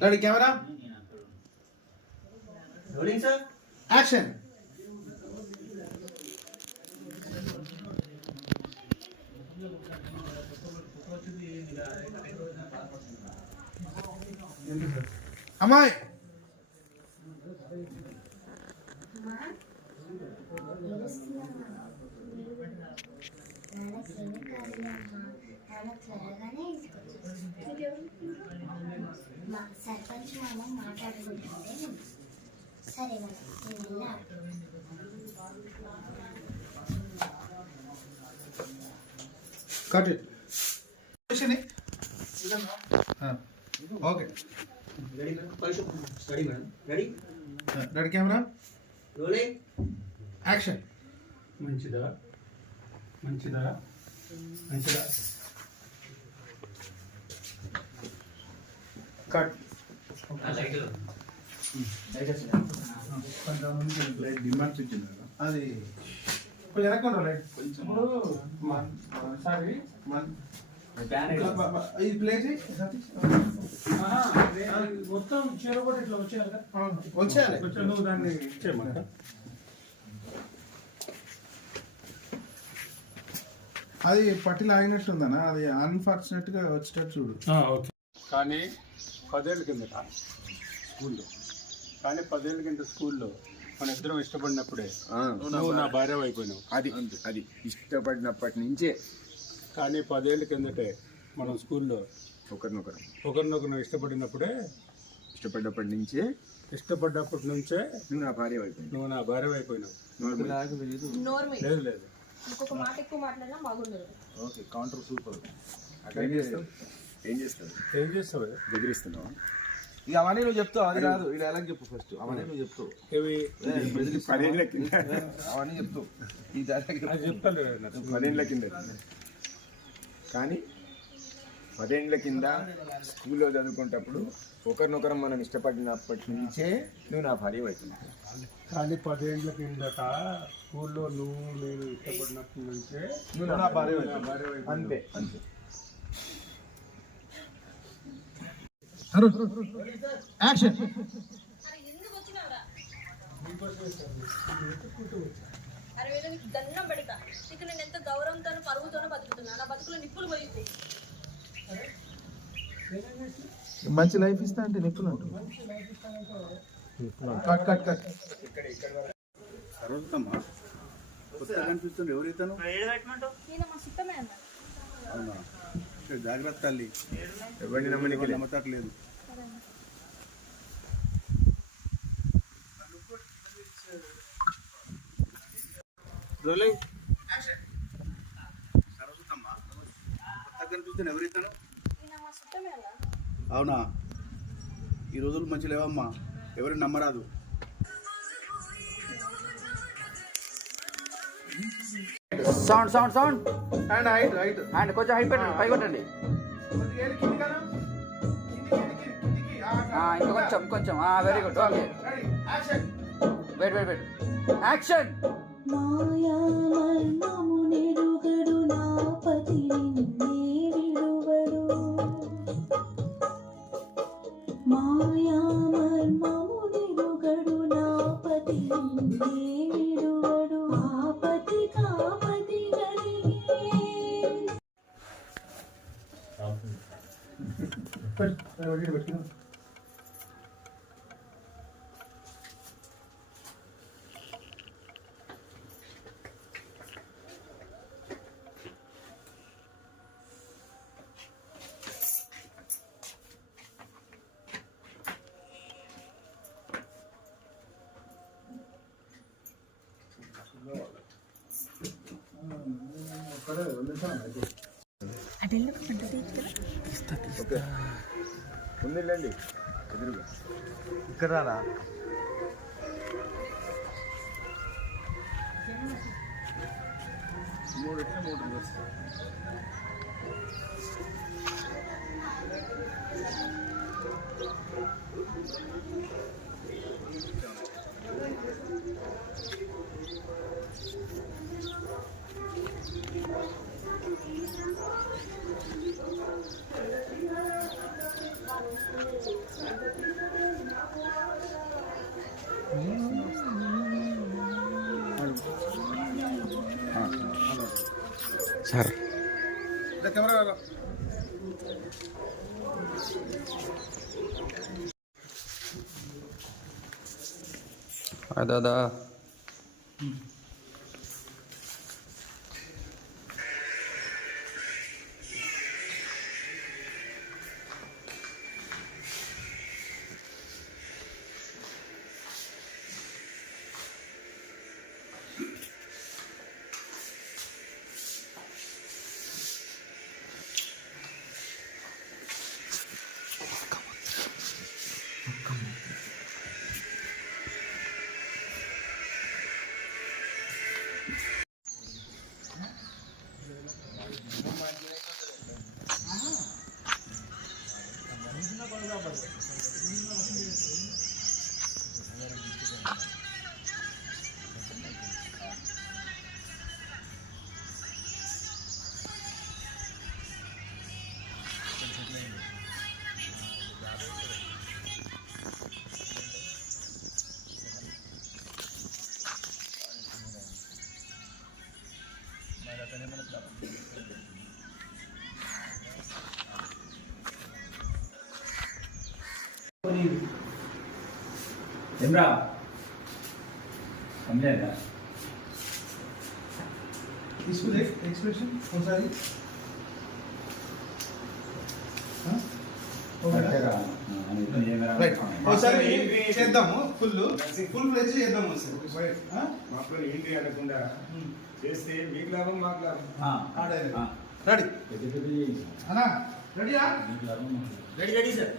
Ready, camera. Rolling, sir. Action. అమ్మాయి సర్పంచ్ మామ మాట్లాడుకుంటుంటే సరే నేను cut it okay Ready, madam. Study, madam. Ready? Ready camera Rolling. Action మంచిదా మంచిదా మంచిదా కట్ డిమాండ్స్ ఇచ్చింది కదా అది కొంచెం వెనక్కుండా లైట్ ఇప్పుడు సారీ ఇది ప్లే చేయి సతీష్. మొత్తం చీర కూడా ఇట్లా వచ్చేయాలి కదా వచ్చేయాలి కొంచెం నువ్వు దాన్ని ఇచ్చేయమంట అది పట్టిలు ఆగినట్టుందనా అది అన్ఫార్చునేట్ గా వచ్చేటట్టు చూడు. ఓకే కానీ 10 ఏళ్ళ కిందట స్కూల్లో మన ఇద్దరం ఇష్టపడినప్పుడే నువ్వు నా భార్య అయిపోయినావు. అది ఇష్టపడినప్పటి నుంచే. కానీ 10 ఏళ్ళ కిందటే మనం స్కూల్లో ఒకరినొకరు ఇష్టపడినప్పటి నుంచే నువ్వు నా భార్య అయిపోయినావు. లేదు లేదు ఇంకొక మాట ఎక్కువ మాట్లాడినా బాగుండదు. Okay, counter super. ఏం చేస్తావు? బెదిరిస్తున్నావా? ఇక అవన్నీ నువ్వు చెప్తావు, అది కాదు. ఇలా ఎలా చెప్పు ఫస్ట్ అవన్నీ నువ్వు చెప్తావు. ఇవి అవన్నీ చెప్తావు. ఈ అది చెప్తాను 10 ఏళ్ళ కింద. కానీ 10 ఏళ్ళ కింద స్కూల్లో చదువుకునేటప్పుడు ఒకరినొకరం మనం ఇష్టపడినప్పటి నుంచే నువ్వు నా భార్య అవుతున్నావు. కానీ 10 ఏళ్ళ కిందట స్కూల్లో నువ్వు నేను ఇష్టపడినప్పటి నుంచే నువ్వు నా భార్య అంతే. యాక్షన్. అరే వీళ్ళు నీకు దండం పెడతా. ఇక నేను ఎంత గౌరవంతోనూ పరుగుతోనూ బతుకుతున్నా. నా బతుకులో నిప్పులు పోయింది. మంచి లైఫ్ ఇస్తా అంటే నిప్పులు అంటారు. Cut cut cut. సర్వతమ్మా కొత్తగా కనిపిస్తుంది. ఎవరైతాను? నేను మా సుట్టమే అన్నా. అవునా? జాగ్రత్త తల్లి, ఎవరిని నమ్మతట్లేదు. సరస్వతమ్మా కొత్తగా కనిపిస్తుంది. ఎవరైతాను? నేను మా సుట్టమే అన్నా. అవునా? ఈ రోజులు మంచి లేవమ్మా, ఎవరిని నమ్మరాదు. Sound and height height and కొంచెం హైట్ పెట్టండి, పై కొట్టండి. ఇంకొంచెం very good. Okay, wait action. మాయామర్మమునెరుగడు నా పతి నిన్నే విడువడు. మాయామర్మమునెరుగడు నా పతి నిన్నే విడువడు. ఆపతి కాపతి గలిగే. ఉందిలేండి ఎదురుగా. ఇక్కడ రారా. మూడు సార్ కెమెరా దాదా ఏమ్రా సమజేదా తీసుకునే ఎక్స్ప్రెషన్ ఒకసారి ఒకసారి చేద్దాము ఫుల్ ప్లేస్ చేద్దాము మాకు ఏంటి అనకుండా చేస్తే మీకు లాభం మాకు లాభం. రెడీ అన్నా రెడీయా రెడీ రెడీ సార్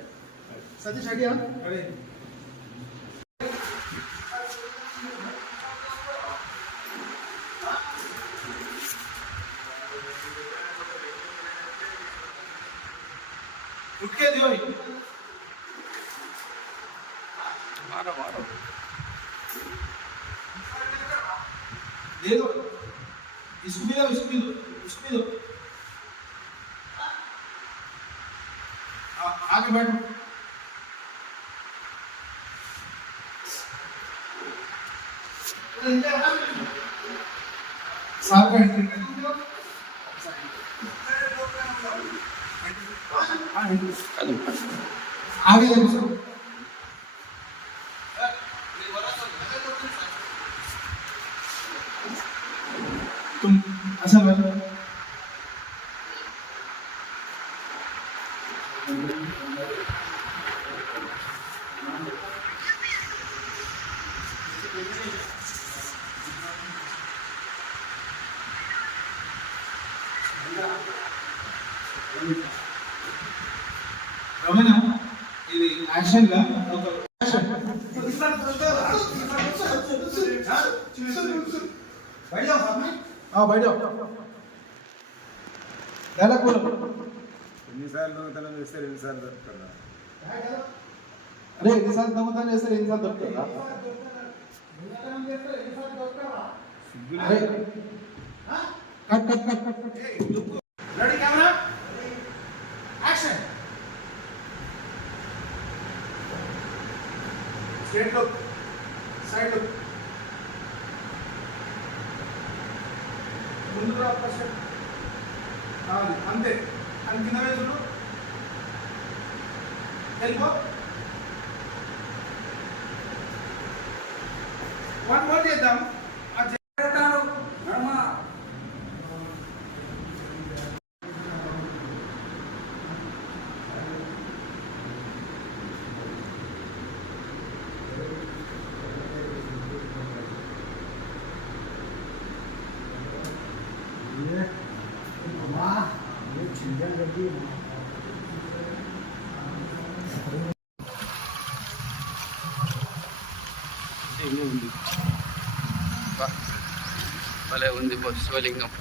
సతీష్ రెడీయా రెడీ उठके दियो मारो मारो दे दो इसको भी दो इसको भी दो उसको भी दो आगे बैठो साहब का एंट्री आगे देखो सर तुम अच्छा बैठो రమణ ఇది యాక్షన్ గా ఒక యాక్షన్ बैठ जाओ साहब में हाँ बैठ जाओ डायलॉग बोलो ఎన్నిసార్లు దొంగతనం చేస్తే ఎన్నిసార్లు దొరుకుతుందా? अरे इनसान दमदान ऐसे इंसान दबता अरे cut cut cut cut ready camera action straight look side look ముందు రా పర్సన్ అంతే అని కింద వేసుడు వెళ్ళిపో వన్ మోర్ చేద్దాం భలే ఉంది శివలింగం.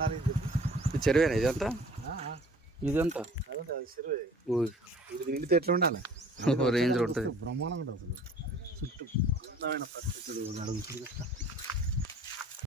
ఉండాలి అని చెప్పి ఇది చెరువేనా ఇదంతా ఇదంతా అదంతా చెరువే ఓ ఇది నిండితే ఎట్లా ఉండాలి రేంజ్ ఉంటుంది బ్రహ్మాండంగా ఉంటుంది అసలు చుట్టూ అందమైన పరిస్థితులు నడుగుతుంది